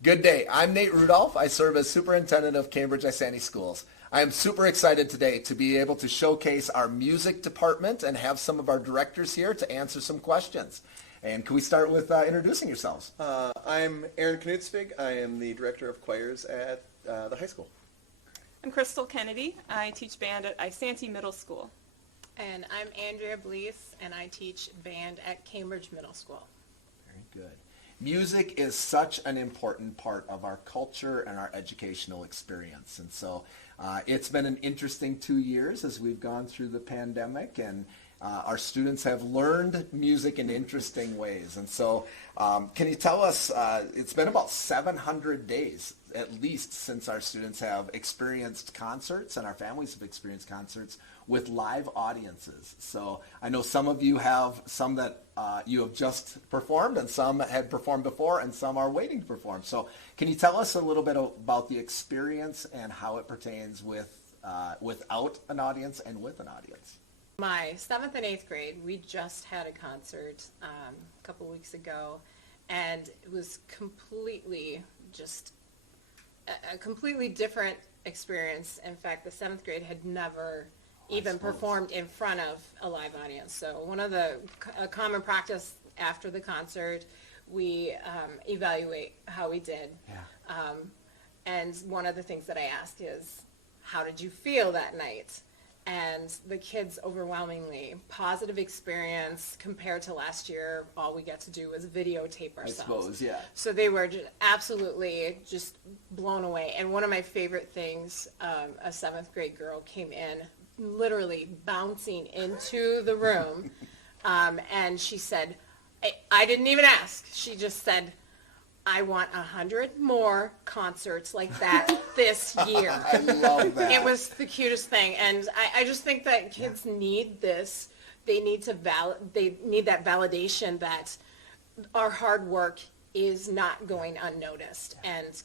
Good day. I'm Nate Rudolph. I serve as superintendent of Cambridge-Isanti schools. I am super excited today to be able to showcase our music department and have some of our directors here to answer some questions. And can we start with introducing yourselves? I'm Aaron Knutsvig. I am the director of choirs at the high school. I'm Crystal Kennedy. I teach band at Isanti Middle School. And I'm Andrea Blees, and I teach band at Cambridge Middle School. Very good. Music is such an important part of our culture and our educational experience. And so it's been an interesting 2 years as we've gone through the pandemic, and our students have learned music in interesting ways. And so can you tell us, it's been about 700 days at least since our students have experienced concerts and our families have experienced concerts with live audiences. So I know some of you have some that you have just performed, and some had performed before, and some are waiting to perform. So can you tell us a little bit about the experience and how it pertains with without an audience and with an audience? My 7th and 8th grade, we just had a concert a couple weeks ago, and it was completely just a completely different experience. In fact, the 7th grade had never even performed in front of a live audience. So one of the common practice after the concert, we evaluate how we did. Yeah. And one of the things that I asked is, how did you feel that night? And the kids overwhelmingly positive experience compared to last year. All we got to do was videotape ourselves. I suppose, yeah. So they were just absolutely just blown away. And one of my favorite things, a 7th grade girl came in, literally bouncing into the room, and she said, I didn't even ask. She just said, I want 100 more concerts like that this year. I love that. It was the cutest thing, and I just think that kids need this. They need to they need that validation that our hard work is not going unnoticed. And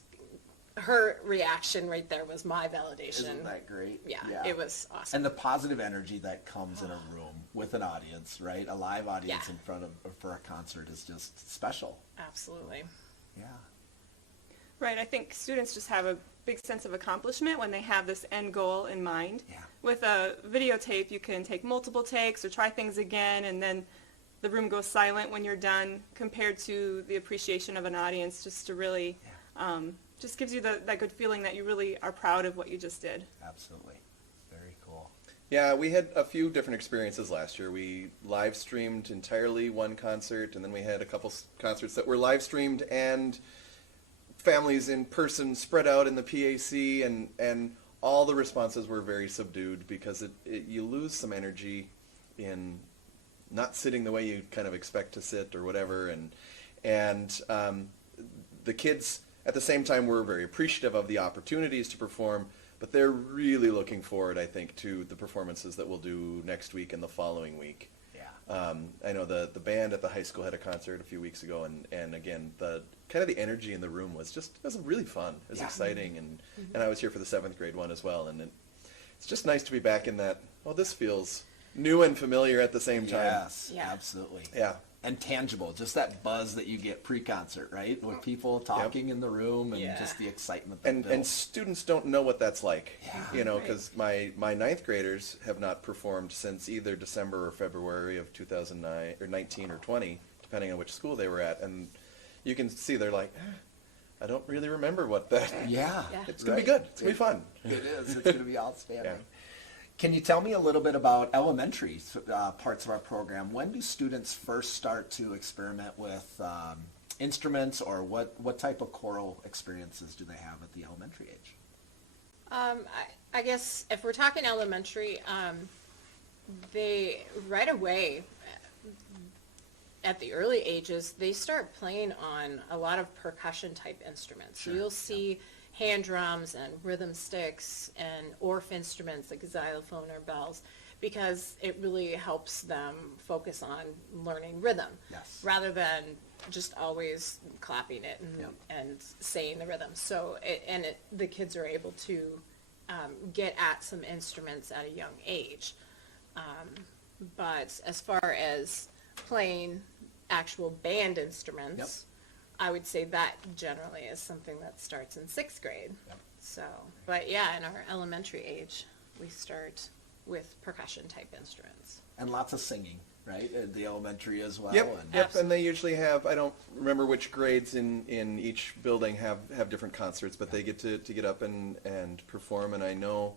her reaction right there was my validation. Isn't that great? Yeah, it was awesome. And the positive energy that comes in a room with an audience, right? A live audience in front of for a concert is just special. Absolutely. Yeah. Right, I think students just have a big sense of accomplishment when they have this end goal in mind. Yeah. With a videotape, you can take multiple takes or try things again, and then the room goes silent when you're done, compared to the appreciation of an audience, just to really, just gives you that good feeling that you really are proud of what you just did. Absolutely. Very cool. Yeah, we had a few different experiences last year. We live streamed entirely one concert, and then we had a couple concerts that were live streamed and families in person spread out in the PAC, and all the responses were very subdued because you lose some energy in not sitting the way you kind of expect to sit or whatever, and the kids at the same time were very appreciative of the opportunities to perform, but they're really looking forward, I think, to the performances that we'll do next week and the following week. Yeah. I know the band at the high school had a concert a few weeks ago, and again, the kind of the energy in the room was really fun. It was exciting, and I was here for the 7th grade one as well, and it's just nice to be back in that, well, this feels new and familiar at the same time. Yes, Yeah. absolutely. Yeah. And tangible, just that buzz that you get pre-concert, right? With people talking in the room and just the excitement that And builds. students don't know what that's like, Yeah. because my 9th graders have not performed since either December or February of 2009 or 19 or 20, depending on which school they were at, and you can see they're like, I don't really remember what that. Yeah. It's gonna be good. It's gonna be fun. It is. It's going to be outstanding. Yeah. Can you tell me a little bit about elementary parts of our program? When do students first start to experiment with instruments, or what type of choral experiences do they have at the elementary age? I guess if we're talking elementary, they right away at the early ages, they start playing on a lot of percussion type instruments. Sure. So you'll see hand drums and rhythm sticks and Orff instruments like xylophone or bells, because it really helps them focus on learning rhythm rather than just always clapping it and saying the rhythm. So the kids are able to get at some instruments at a young age. But as far as playing actual band instruments, I would say that generally is something that starts in sixth grade. Yep. So, but yeah, in our elementary age, we start with percussion type instruments. And lots of singing, right? At the elementary as well. Yep, And yep, and they usually have, I don't remember which grades in each building have different concerts, but they get to get up and perform, and I know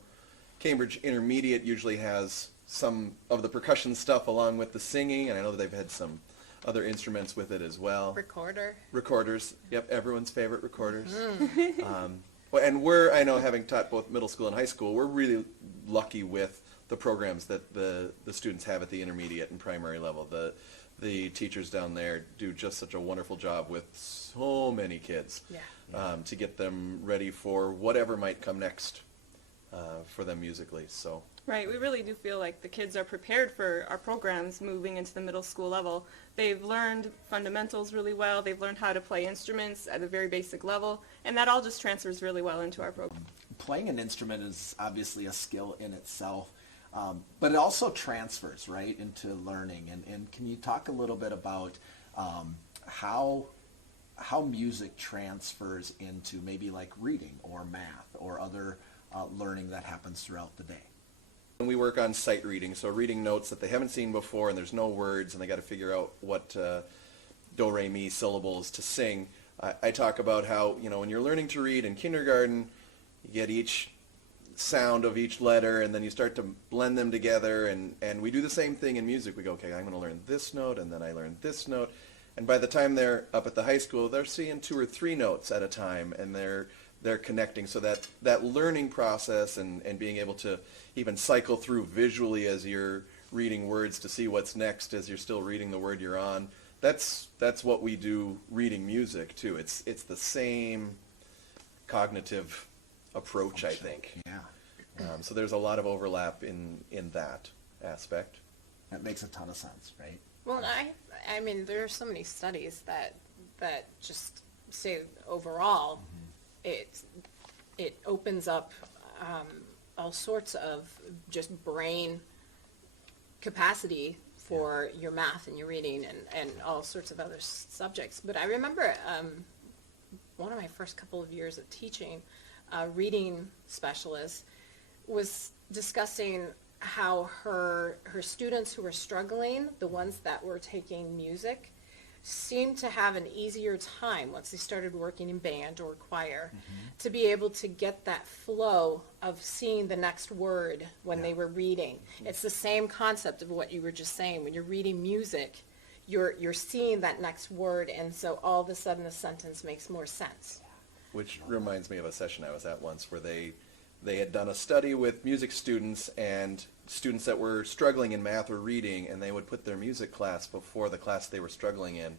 Cambridge Intermediate usually has some of the percussion stuff along with the singing, and I know that they've had some other instruments with it as well. Recorders, yep, everyone's favorite recorders. Well, and I know having taught both middle school and high school, we're really lucky with the programs that the students have at the intermediate and primary level. The teachers down there do just such a wonderful job with so many kids to get them ready for whatever might come next for them musically. So. Right, we really do feel like the kids are prepared for our programs moving into the middle school level. They've learned fundamentals really well, they've learned how to play instruments at a very basic level, and that all just transfers really well into our program. Playing an instrument is obviously a skill in itself, but it also transfers, right, into learning. And can you talk a little bit about how music transfers into maybe like reading or math or other learning that happens throughout the day? We work on sight reading, so reading notes that they haven't seen before and there's no words and they got to figure out what do, re, mi syllables to sing. I talk about how, when you're learning to read in kindergarten, you get each sound of each letter and then you start to blend them together, and we do the same thing in music. We go, okay, I'm going to learn this note and then I learn this note. And by the time they're up at the high school, they're seeing 2 or 3 notes at a time, and they're connecting. So that learning process and being able to even cycle through visually as you're reading words to see what's next as you're still reading the word you're on, that's what we do reading music too. It's the same cognitive approach, I think. Yeah. So there's a lot of overlap in that aspect. That makes a ton of sense, right? Well, I mean, there are so many studies that just say overall, it opens up all sorts of just brain capacity for your math and your reading and all sorts of other subjects. But I remember one of my first couple of years of teaching, a reading specialist was discussing how her students who were struggling, the ones that were taking music, seemed to have an easier time once they started working in band or choir to be able to get that flow of seeing the next word when they were reading. It's the same concept of what you were just saying. When you're reading music, you're seeing that next word, and so all of a sudden the sentence makes more sense. Which reminds me of a session I was at once where they had done a study with music students and students that were struggling in math or reading, and they would put their music class before the class they were struggling in,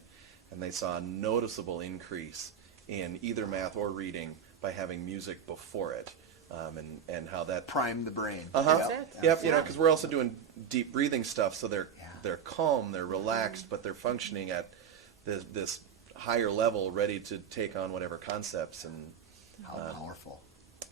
and they saw a noticeable increase in either math or reading by having music before it, and how that Prime the brain. That's it. Yep, because we're also doing deep breathing stuff, so they're calm, they're relaxed, but they're functioning at this higher level, ready to take on whatever concepts. And How powerful.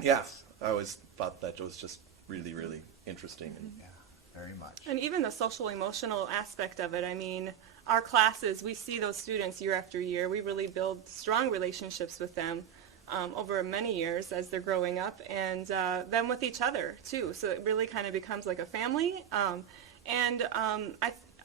yeah, I always thought that was just really, really interesting. And Yeah, very much. And even the social emotional aspect of it, I mean, our classes, we see those students year after year. We really build strong relationships with them over many years as they're growing up, and them with each other too. So it really kind of becomes like a family.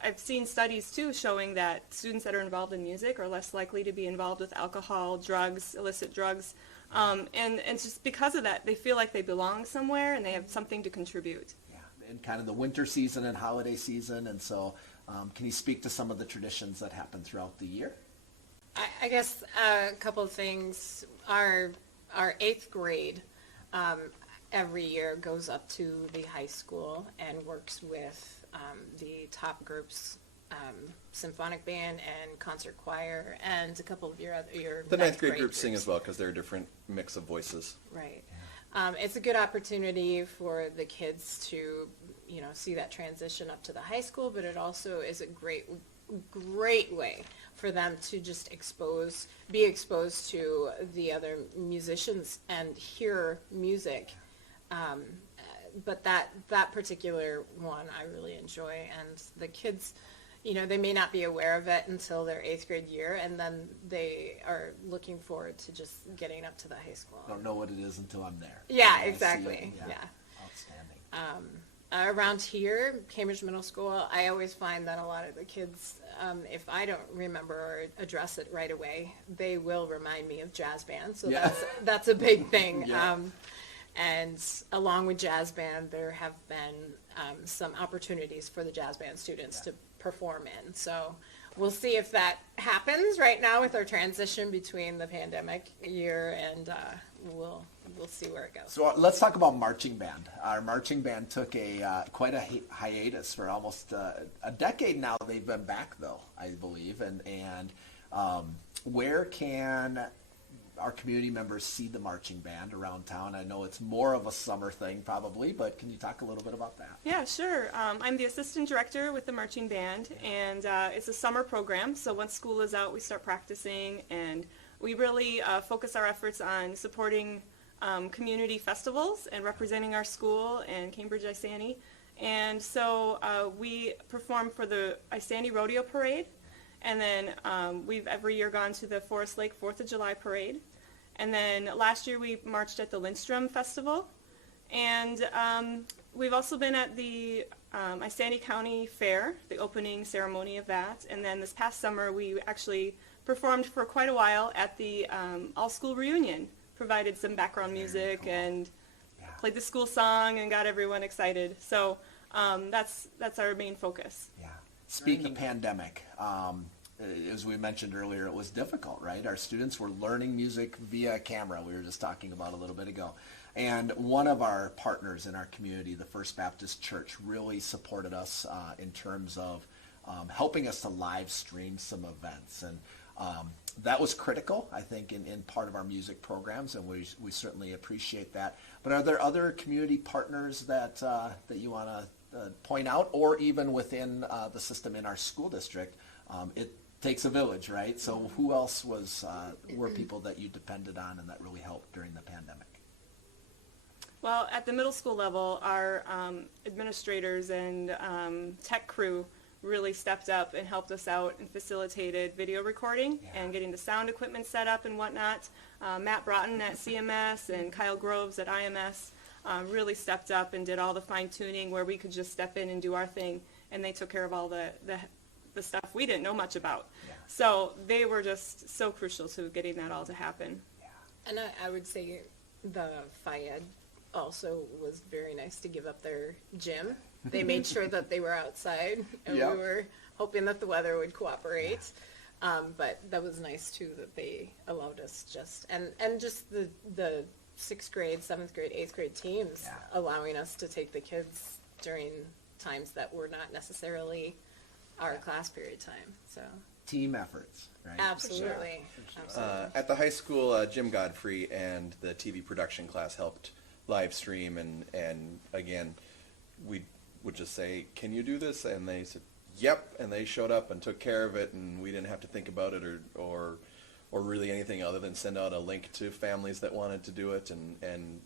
I've seen studies too showing that students that are involved in music are less likely to be involved with alcohol, drugs, illicit drugs. And just because of that, they feel like they belong somewhere and they have something to contribute. Yeah, in kind of the winter season and holiday season, and so can you speak to some of the traditions that happen throughout the year? I guess a couple of things. Our 8th grade every year goes up to the high school and works with the top groups, symphonic band and concert choir, and a couple of your the ninth grade groups sing as well because they're a different mix of voices. Right. It's a good opportunity for the kids to, see that transition up to the high school, but it also is a great way for them to just be exposed to the other musicians and hear music. But that particular one I really enjoy, and the kids, they may not be aware of it until their 8th grade year, and then they are looking forward to just getting up to the high school. I don't know what it is until I'm there. Yeah, I see it. exactly. Yeah. Outstanding. Around here, Cambridge Middle School, I always find that a lot of the kids, if I don't remember or address it right away, they will remind me of jazz band. So Yeah. that's a big thing. Yeah. And along with jazz band, there have been some opportunities for the jazz band students to perform in. So we'll see if that happens right now with our transition between the pandemic year, and we'll see where it goes. So let's talk about marching band. Our marching band took quite a hiatus for almost a decade now. They've been back though, I believe. And where can our community members see the marching band around town? I know it's more of a summer thing probably, but can you talk a little bit about that? Yeah, sure. I'm the assistant director with the marching band, and it's a summer program. So once school is out, we start practicing, and we really focus our efforts on supporting community festivals and representing our school and Cambridge-Isanti. And so we perform for the Isanti Rodeo Parade, and then we've every year gone to the Forest Lake 4th of July Parade. And then last year we marched at the Lindstrom Festival. And we've also been at the Isanti County Fair, the opening ceremony of that. And then this past summer we actually performed for quite a while at the all-school reunion, provided some background music and played the school song and got everyone excited. So that's our main focus. Yeah. Speaking of pandemic, as we mentioned earlier, it was difficult, right? Our students were learning music via camera. We were just talking about a little bit ago. And one of our partners in our community, the First Baptist Church, really supported us in terms of helping us to live stream some events. And that was critical, I think, in part of our music programs, and we certainly appreciate that. But are there other community partners that you want to point out, or even within the system in our school district? It takes a village, right? So who else were people that you depended on and that really helped during the pandemic? Well, at the middle school level, our administrators and tech crew really stepped up and helped us out and facilitated video recording and getting the sound equipment set up and whatnot. Matt Broughton at CMS and Kyle Groves at IMS really stepped up and did all the fine-tuning where we could just step in and do our thing, and they took care of all the stuff we didn't know much about. Yeah. So they were just so crucial to getting that all to happen. And I would say the FIAD also was very nice to give up their gym. They made sure that they were outside, and Yep. we were hoping that the weather would cooperate. But that was nice too, that they allowed us and just the 6th grade, 7th grade, 8th grade teams allowing us to take the kids during times that were not necessarily our class period time. So Team efforts, right? absolutely. Absolutely. At the high school, Jim Godfrey and the TV production class helped live stream, and again, we would just say, "Can you do this?" And they said, "Yep," and they showed up and took care of it, and we didn't have to think about it or really anything other than send out a link to families that wanted to do it, and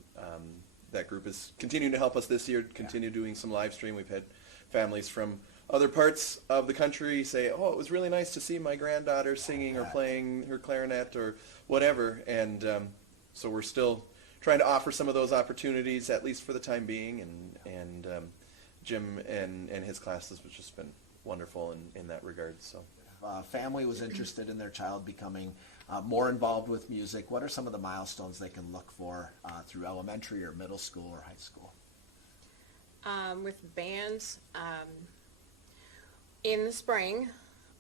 that group is continuing to help us this year, continue doing some live stream. We've had families from other parts of the country say, "Oh, it was really nice to see my granddaughter singing or playing her clarinet or whatever," and so we're still trying to offer some of those opportunities, at least for the time being, and Jim and his classes have just been wonderful in that regard. So, If family was interested in their child becoming more involved with music, what are some of the milestones they can look for through elementary or middle school or high school? With bands, in the spring,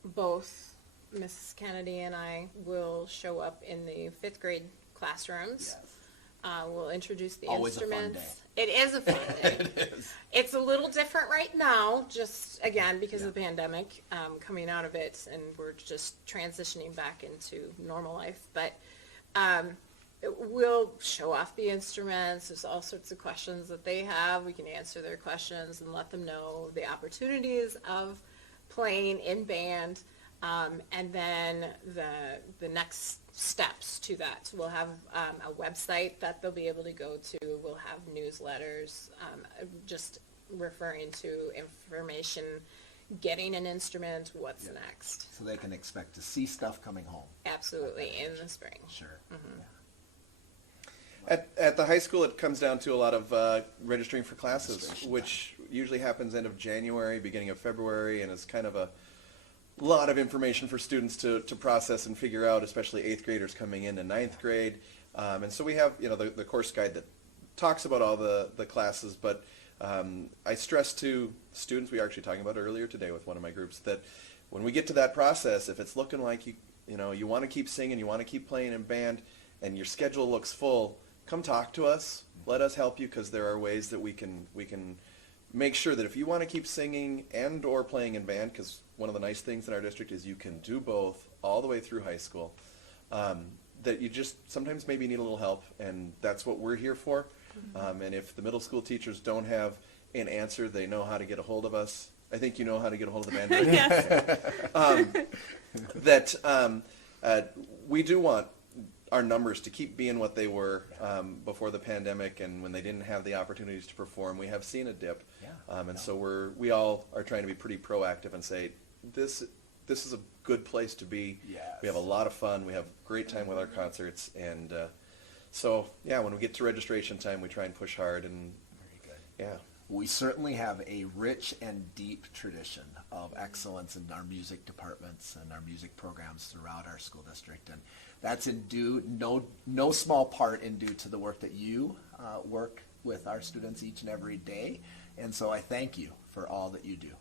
both Mrs. Kennedy and I will show up in the 5th grade classrooms. We'll introduce the Always a fun instruments. It is a fun day. It is. It's a little different right now, just again because of the pandemic, coming out of it, and we're just transitioning back into normal life. But we'll show off the instruments. There's all sorts of questions that they have. We can answer their questions and let them know the opportunities of playing in band. And then the next steps to that. We'll have a website that they'll be able to go to. We'll have newsletters just referring to information getting an instrument, what's next. So they can expect to see stuff coming home. Absolutely, in the spring. Sure. At the high school, it comes down to a lot of registering for classes, which usually happens end of January, beginning of February, and is kind of a lot of information for students to process and figure out, especially 8th graders coming into 9th grade. And so we have, the course guide that talks about all the classes, but I stress to students, we were actually talking about it earlier today with one of my groups, that when we get to that process, if it's looking like you want to keep singing, you want to keep playing in band, and your schedule looks full, come talk to us. Let us help you, because there are ways that we can make sure that if you want to keep singing and or playing in band, because one of the nice things in our district is you can do both all the way through high school, that you just sometimes maybe need a little help, and that's what we're here for. And if the middle school teachers don't have an answer, they know how to get a hold of us. I think you know how to get a hold of the band director. That we do want our numbers to keep being what they were before the pandemic, and when they didn't have the opportunities to perform. We have seen a dip, so we all are trying to be pretty proactive and say this is a good place to be. Yes. We have a lot of fun. We have a great time with our concerts, and so when we get to registration time, we try and push hard. And Very good. yeah. We certainly have a rich and deep tradition of excellence in our music departments and our music programs throughout our school district, and that's in due no small part in due to the work that you work with our students each and every day. And so I thank you for all that you do.